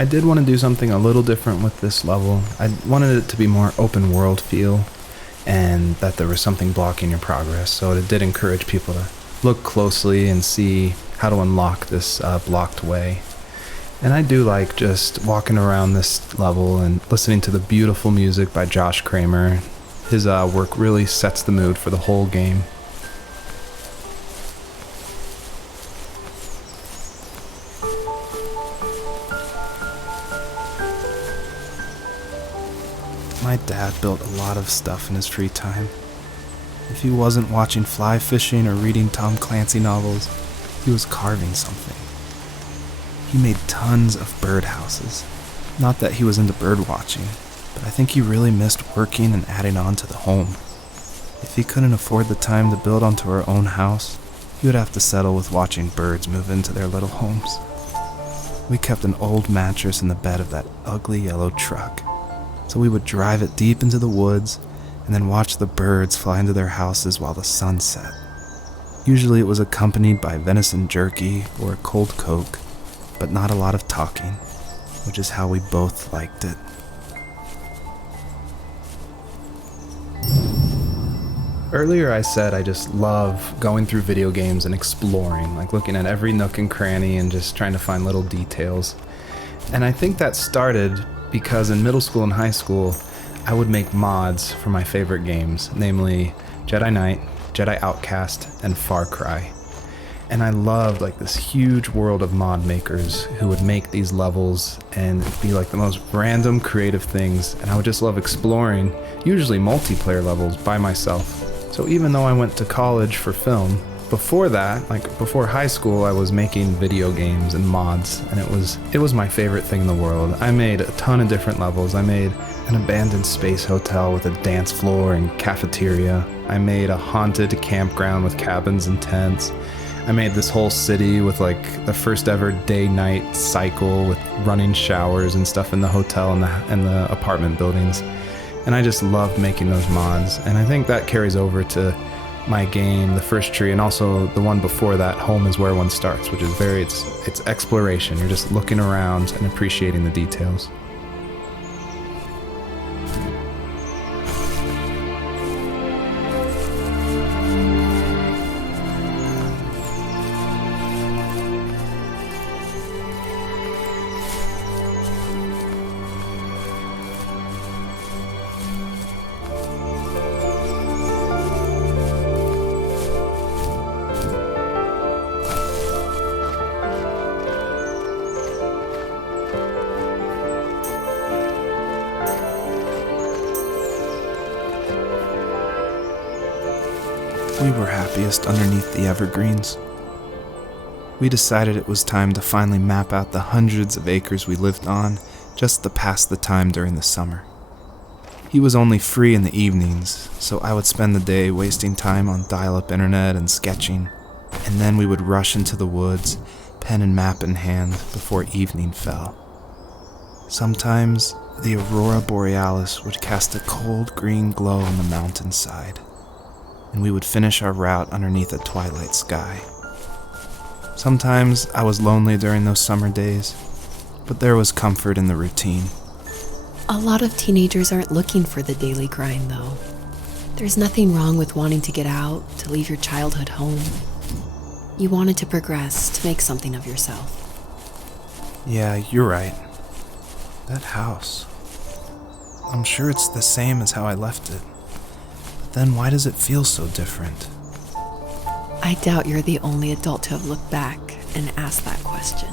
I did want to do something a little different with this level. I wanted it to be more open world feel, and that there was something blocking your progress, so it did encourage people to look closely and see how to unlock this blocked way. And I do like just walking around this level and listening to the beautiful music by Josh Kramer. His work really sets the mood for the whole game. My dad built a lot of stuff in his free time. If he wasn't watching fly fishing or reading Tom Clancy novels, he was carving something. He made tons of birdhouses. Not that he was into bird watching, but I think he really missed working and adding on to the home. If he couldn't afford the time to build onto our own house, he would have to settle with watching birds move into their little homes. We kept an old mattress in the bed of that ugly yellow truck, so we would drive it deep into the woods and then watch the birds fly into their houses while the sun set. Usually it was accompanied by venison jerky or a cold Coke, but not a lot of talking, which is how we both liked it. Earlier I said I just love going through video games and exploring, like looking at every nook and cranny and just trying to find little details. And I think that started because in middle school and high school, I would make mods for my favorite games, namely Jedi Knight, Jedi Outcast, and Far Cry. And I loved like this huge world of mod makers who would make these levels and it'd be like the most random creative things, and I would just love exploring, usually multiplayer levels by myself. So even though I went to college for film, before that, like before high school, I was making video games and mods, and it was my favorite thing in the world. I made a ton of different levels. I made an abandoned space hotel with a dance floor and cafeteria. I made a haunted campground with cabins and tents. I made this whole city with like the first ever day-night cycle with running showers and stuff in the hotel and the apartment buildings. And I just loved making those mods. And I think that carries over to my game, The First Tree, and also the one before that, Home is Where One Starts, which is it's exploration. You're just looking around and appreciating the details. We were happiest underneath the evergreens. We decided it was time to finally map out the hundreds of acres we lived on just to pass the time during the summer. He was only free in the evenings, so I would spend the day wasting time on dial-up internet and sketching, and then we would rush into the woods, pen and map in hand, before evening fell. Sometimes, the aurora borealis would cast a cold green glow on the mountainside, and we would finish our route underneath a twilight sky. Sometimes I was lonely during those summer days, but there was comfort in the routine. A lot of teenagers aren't looking for the daily grind, though. There's nothing wrong with wanting to get out, to leave your childhood home. You wanted to progress, to make something of yourself. Yeah, you're right. That house. I'm sure it's the same as how I left it. But then why does it feel so different? I doubt you're the only adult to have looked back and asked that question.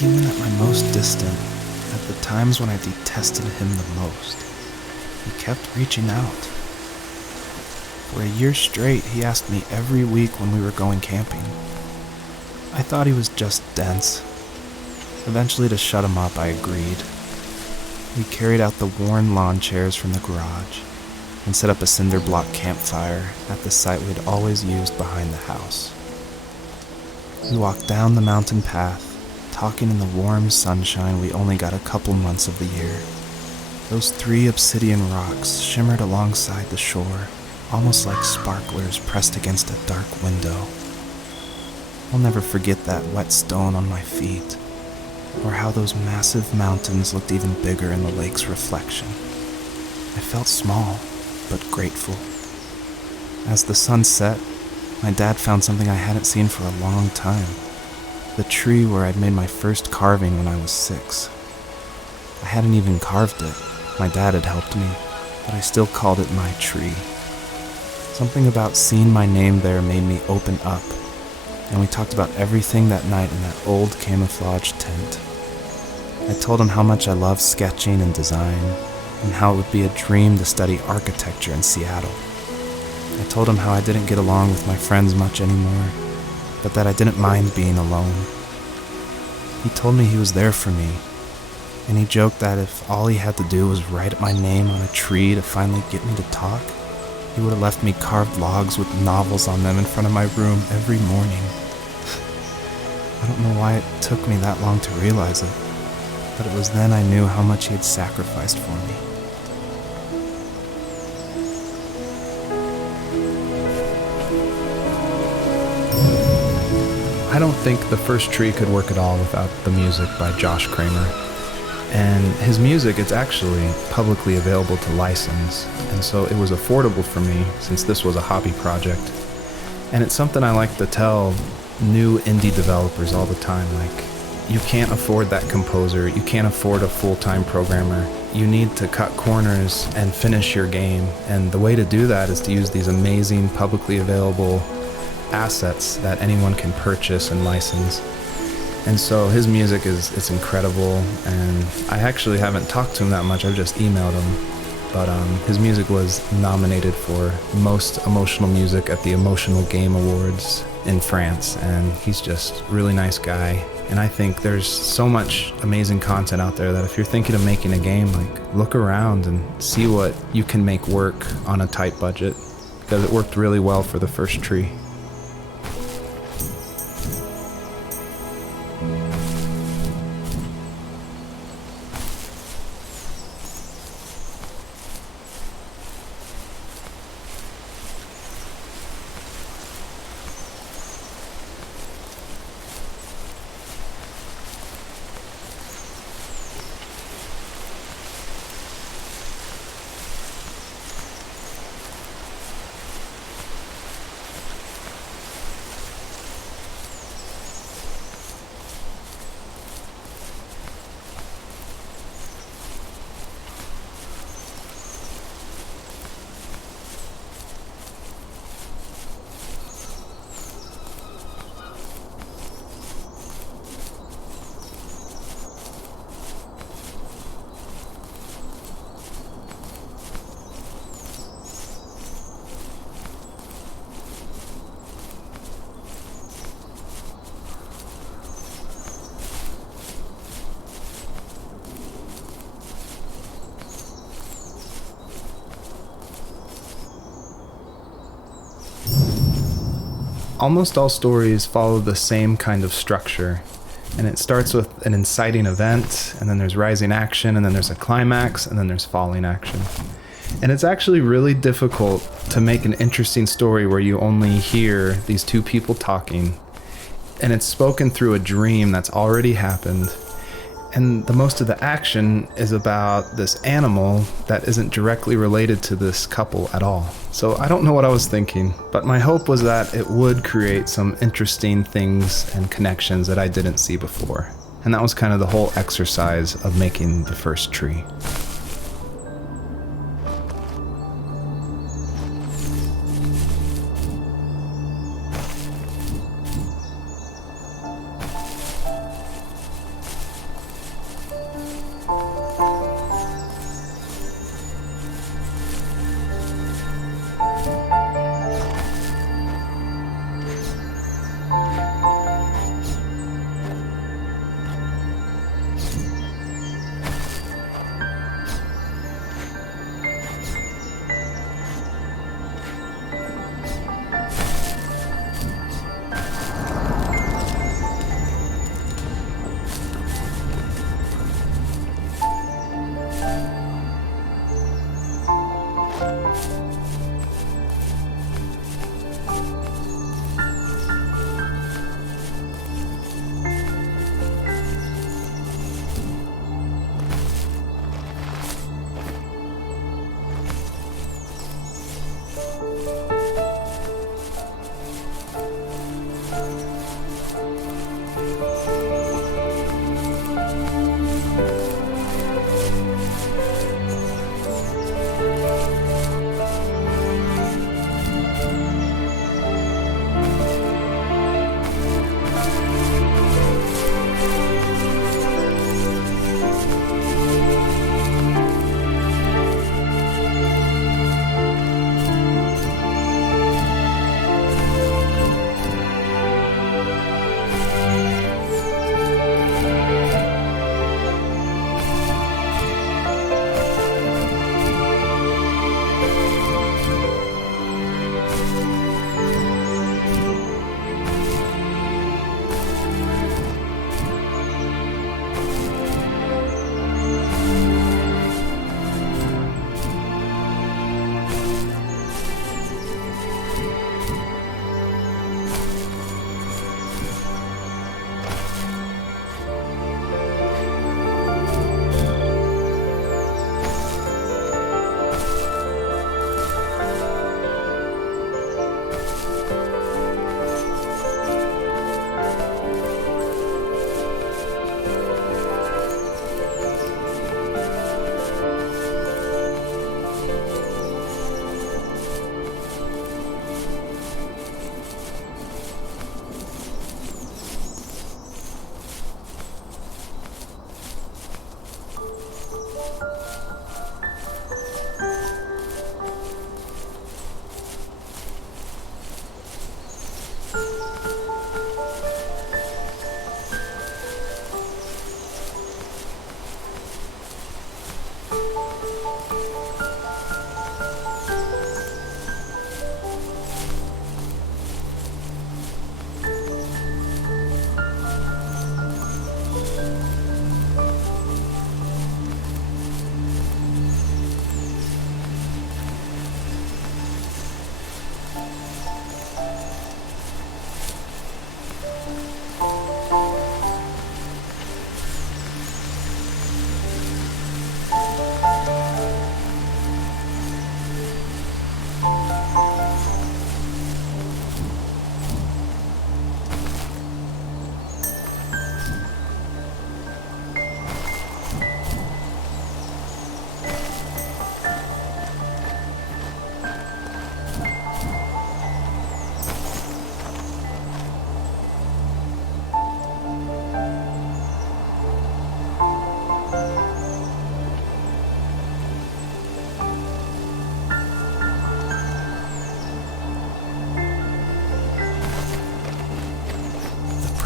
Even at my most distant, at the times when I detested him the most, he kept reaching out. For a year straight, he asked me every week when we were going camping. I thought he was just dense. Eventually, to shut him up, I agreed. We carried out the worn lawn chairs from the garage and set up a cinder block campfire at the site we'd always used behind the house. We walked down the mountain path, talking in the warm sunshine we only got a couple months of the year. Those 3 obsidian rocks shimmered alongside the shore, almost like sparklers pressed against a dark window. I'll never forget that wet stone on my feet, or how those massive mountains looked even bigger in the lake's reflection. I felt small, but grateful. As the sun set, my dad found something I hadn't seen for a long time. The tree where I'd made my first carving when I was 6. I hadn't even carved it. My dad had helped me, but I still called it my tree. Something about seeing my name there made me open up, and we talked about everything that night in that old camouflage tent. I told him how much I loved sketching and design, and how it would be a dream to study architecture in Seattle. I told him how I didn't get along with my friends much anymore, but that I didn't mind being alone. He told me he was there for me, and he joked that if all he had to do was write my name on a tree to finally get me to talk, he would have left me carved logs with novels on them in front of my room every morning. I don't know why it took me that long to realize it, but it was then I knew how much he had sacrificed for me. I don't think The First Tree could work at all without the music by Josh Kramer. And his music, it's actually publicly available to license, and so it was affordable for me since this was a hobby project. And it's something I like to tell new indie developers all the time, like, you can't afford that composer, you can't afford a full-time programmer. You need to cut corners and finish your game, and the way to do that is to use these amazing publicly available assets that anyone can purchase and license. And so his music it's incredible, and I actually haven't talked to him that much, I've just emailed him. But his music was nominated for Most Emotional Music at the Emotional Game Awards in France, and he's just a really nice guy. And I think there's so much amazing content out there that if you're thinking of making a game, like, look around and see what you can make work on a tight budget, because it worked really well for The First Tree. Almost all stories follow the same kind of structure, and it starts with an inciting event, and then there's rising action, and then there's a climax, and then there's falling action. And it's actually really difficult to make an interesting story where you only hear these two people talking, and it's spoken through a dream that's already happened. And the most of the action is about this animal that isn't directly related to this couple at all. So I don't know what I was thinking, but my hope was that it would create some interesting things and connections that I didn't see before. And that was kind of the whole exercise of making The First Tree.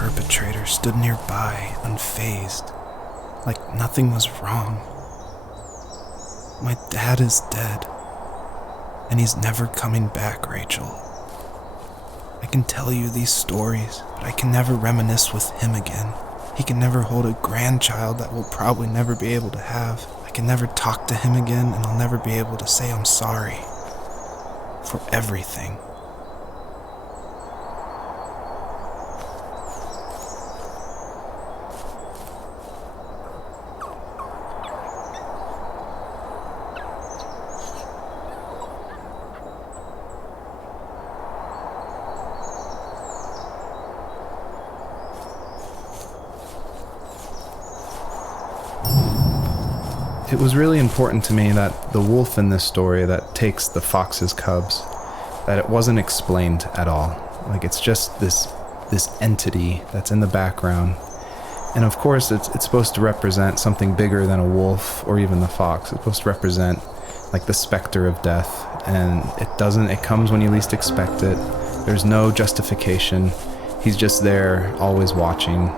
perpetrator stood nearby, unfazed, like nothing was wrong. My dad is dead, and he's never coming back, Rachel. I can tell you these stories, but I can never reminisce with him again. He can never hold a grandchild that we'll probably never be able to have. I can never talk to him again, and I'll never be able to say I'm sorry for everything. It was really important to me that the wolf in this story that takes the fox's cubs, that it wasn't explained at all. Like, it's just this entity that's in the background. And of course, it's supposed to represent something bigger than a wolf or even the fox. It's supposed to represent like the specter of death. And it comes when you least expect it. There's no justification. He's just there, always watching.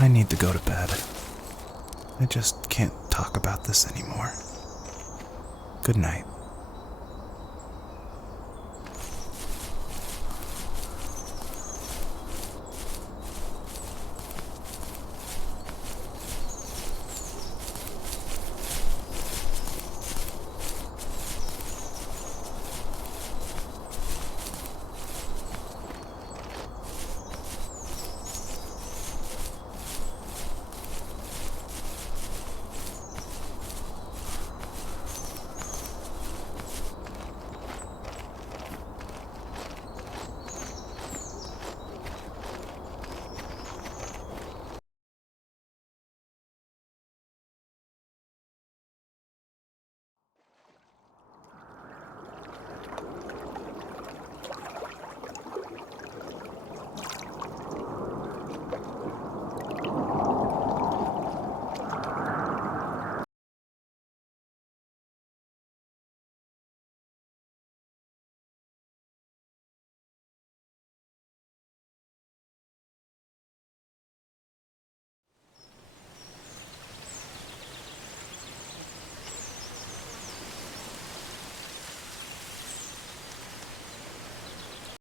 I need to go to bed. I just can't talk about this anymore. Good night.